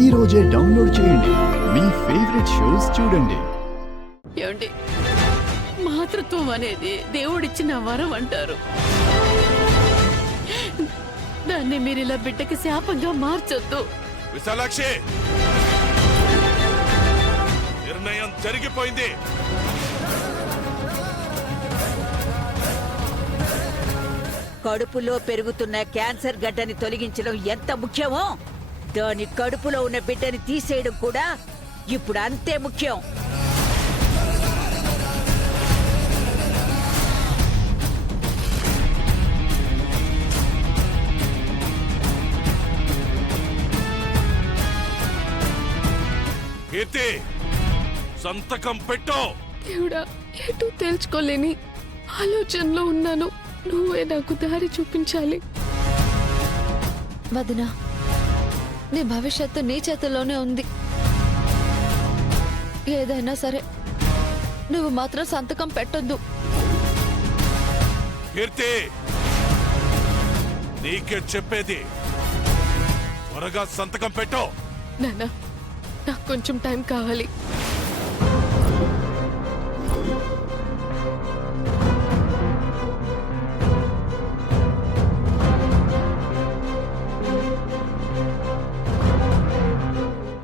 ఈ రోజే డౌన్లోడ్ చేయండి. మీ ఫేవరెట్ షోస్ చూడండి. ఏమండి, మాతృత్వం అనేది దేవుడిచ్చిన వరం అంటారు. దాన్ని మీరు ఇలా బిడ్డకి శాపంగా మార్చొద్దు. విశాలాక్షి, నిర్ణయం జరిగిపోయింది. కడుపులో పెరుగుతున్న క్యాన్సర్ గడ్డని తొలగించడం ఎంత ముఖ్యమో దాని కడుపులో ఉన్న బిడ్డని తీసేయడం కూడా ఇప్పుడు అంతే ముఖ్యం. కీర్తి, సంతకం పెట్టు. దేవుడా, ఎటు తెలుసుకోలేని ఆలోచనలో ఉన్నాను. నువ్వే నాకు దారి చూపించాలి. వదినా, నీ భవిష్యత్తు నీ చేతుల్లోనే ఉంది. ఏదైనా సరే నువ్వు మాత్రం సంతకం పెట్టొద్దు. కీర్తి, నీకే చెప్పేది, త్వరగా సంతకం పెట్టు. నాన్న, నాకు కొంచెం టైం కావాలి.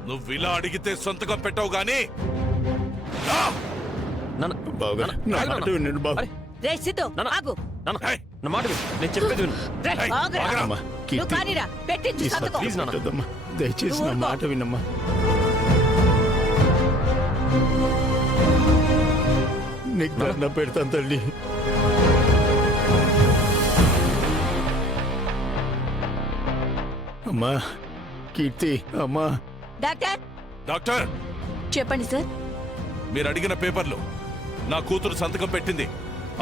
నువ్వు ఇలా అడిగితే సంతకం పెట్టవు గాని రే సిద్ధు, ఆగు. నా మాట విను. నేను చెప్పేది విను. రే, ఏయ్, ఆగురా. ఆగురా. నువ్వు కానీరా, పెట్టించు సంతకం. ప్లీజ్ నాన్న. దయచేసి నా మాట వినమ్మా. నీకు దండం పెడతాను తల్లి. అమ్మా కీర్తి, అమ్మా. డాక్టర్, డాక్టర్, చెప్పండి సార్. మీరు అడిగిన పేపర్లు నా కూతురు సంతకం పెట్టింది.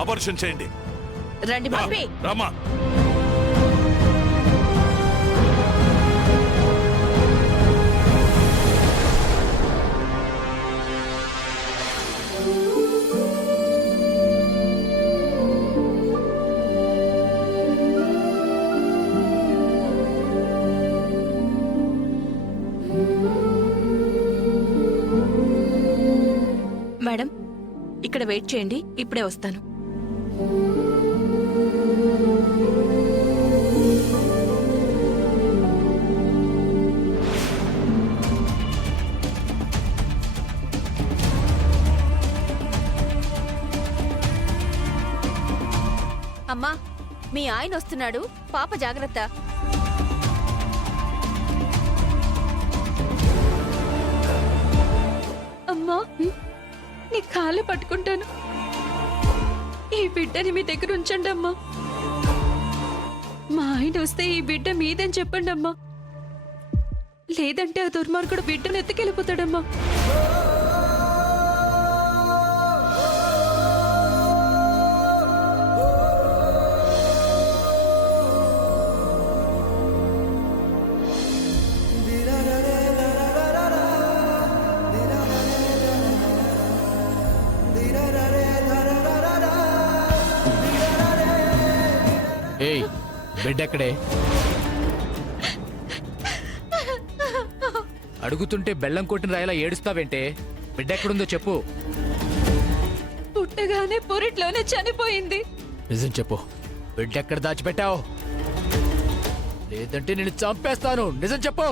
అబార్షన్ చేయండి. రండి రా, పంపి. రామా. మేడం, ఇక్కడ వెయిట్ చేయండి, ఇప్పుడే వస్తాను. అమ్మా, మీ ఆయన వస్తున్నాడు, పాప జాగ్రత్త. అమ్మా, నీ కాళ్ళు పట్టుకుంటాను. ఈ బిడ్డని మీ దగ్గర ఉంచండి అమ్మా. మా ఆయన వస్తే ఈ బిడ్డ మీదని చెప్పండి అమ్మా. లేదంటే ఆ దుర్మార్గుడు బిడ్డను ఎత్తుకెళ్ళిపోతాడమ్మా. ఏయ్, బిడ్డెక్కడే? అడుగుతుంటే బెల్లం కొట్టిన రాయలా ఏడుస్తావేంటే? బిడ్డెక్కడుందో చెప్పు. పుట్టగానే పొరిట్లోనే చనిపోయింది. నిజం చెప్పు, బిడ్డెక్కడ దాచిపెట్టావు? లేదంటే నేను చంపేస్తాను. నిజం చెప్పు.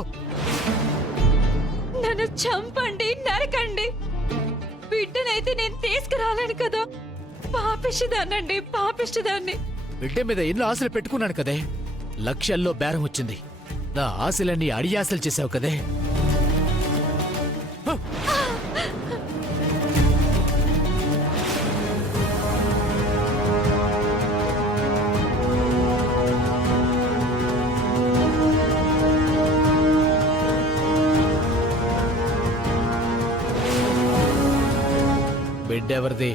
నన్ను చంపండి, నరకండి. బిడ్డనైతే నేను తీసుకురాలేను కదా. పాపిష్టిదాన్నండి, పాపిష్టిదాన్ని. బిడ్డ మీద ఎన్నో ఆశలు పెట్టుకున్నాను కదే. లక్షల్లో బేరం వచ్చింది. నా ఆశలన్నీ అడియాసలు చేసావు కదే. బిడ్డెవరిది?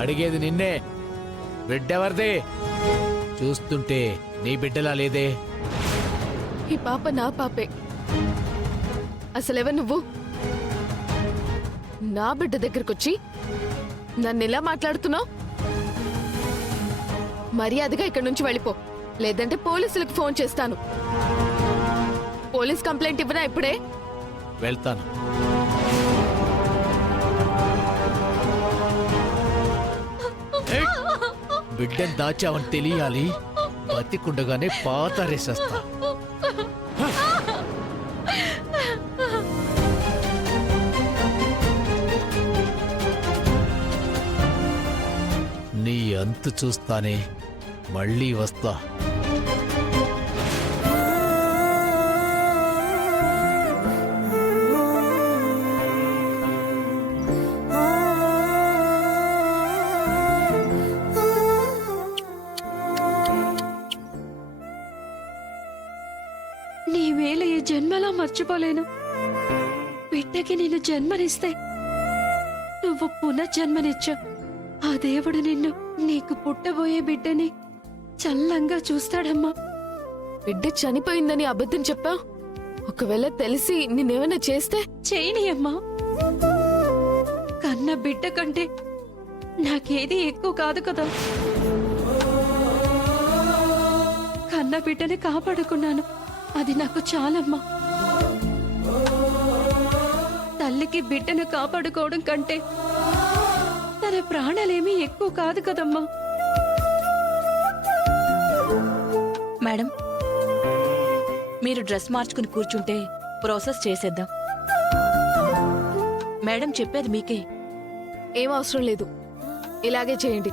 అడిగేది నిన్నే. బిడ్డెవరిది? చూస్తుంటే నీ బిడ్డలా లేదే. ఈ పాప నా పాపే. అసలెవరు నువ్వు? నా బిడ్డ దగ్గరకొచ్చి నన్ను ఎలా మాట్లాడుతున్నావు? మర్యాదగా ఇక్కడి నుంచి వెళ్ళిపో. లేదంటే పోలీసులకు ఫోన్ చేస్తాను. పోలీస్ కంప్లైంట్ ఇవ్వనా ఇప్పుడే? వెళ్తాను. ఏయ్! బిడ్డను దాచావని తెలియాలి. బతికుండగానే పాతరేసేస్తా. నీ అంతు చూస్తానే మళ్ళీ వస్తా. నీ వేళ ఈ జన్మలా మర్చిపోలేను. బిడ్డకి నేను జన్మనిస్తే నువ్వు పునర్జన్మనిచ్చు. ఆ దేవుడు నిన్ను, నీకు పుట్టబోయే బిడ్డని చల్లంగా చూస్తాడమ్మా. బిడ్డ చనిపోయిందని అబద్ధం చెప్పా. ఒకవేళ తెలిసి నిన్నేమైనా చేస్తే? చేయని అమ్మా. కన్న బిడ్డ కంటే నాకేది ఎక్కువ కాదు కదా. కన్న బిడ్డని కాపాడుకున్నాను, అది నాకు చాలమ్మా. తల్లికి బిడ్డను కాపాడుకోవడం కంటే తన ప్రాణాలేమీ ఎక్కువ కాదు కదమ్మా. మేడం, మీరు డ్రెస్ మార్చుకుని కూర్చుంటే ప్రాసెస్ చేసేద్దాం. మేడం చెప్పేది మీకే. ఏం అవసరం లేదు, ఇలాగే చేయండి.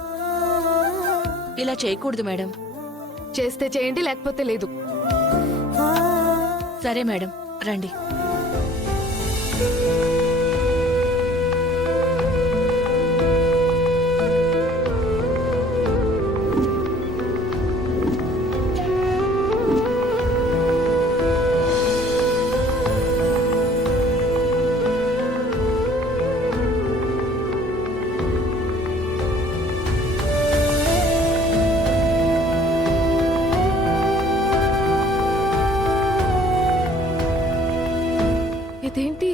ఇలా చేయకూడదు మేడం. చేస్తే చేయండి, లేకపోతే లేదు. సరే మేడం, రండి. ఇదేంటి?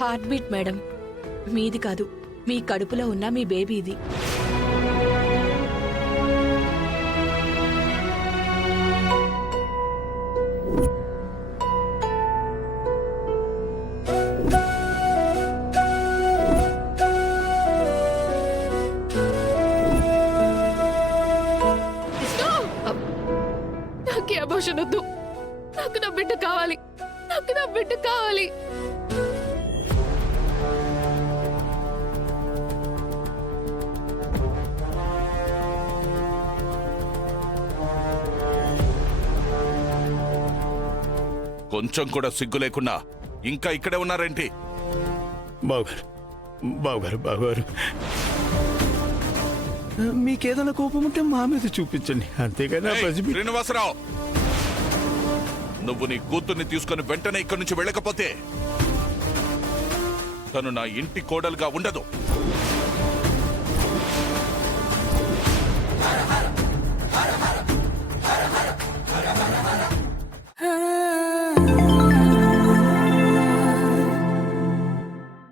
హార్ట్ బీట్ మేడం, మీది కాదు, మీ కడుపులో ఉన్న మీ బేబీది. నాకు అబోషన్ వద్దు. నాకు నా బిడ్డ కావాలి. నాకు నా బిడ్డ కావాలి. కొంచెం కూడా సిగ్గు లేకుండా ఇంకా ఇక్కడే ఉన్నారేంటి? బావగారు, బావగారు, బావగారు, మీకేదైనా కోపం ఉంటే మా మీద చూపించండి, అంతేగాని ఆ ఏయ్, పసిబిడ్డ- శ్రీనివాసరావు, నువ్వు నీ కూతుర్ని తీసుకుని వెంటనే ఇక్కడి నుంచి వెళ్ళకపోతే తను నా ఇంటి కోడలుగా ఉండదు.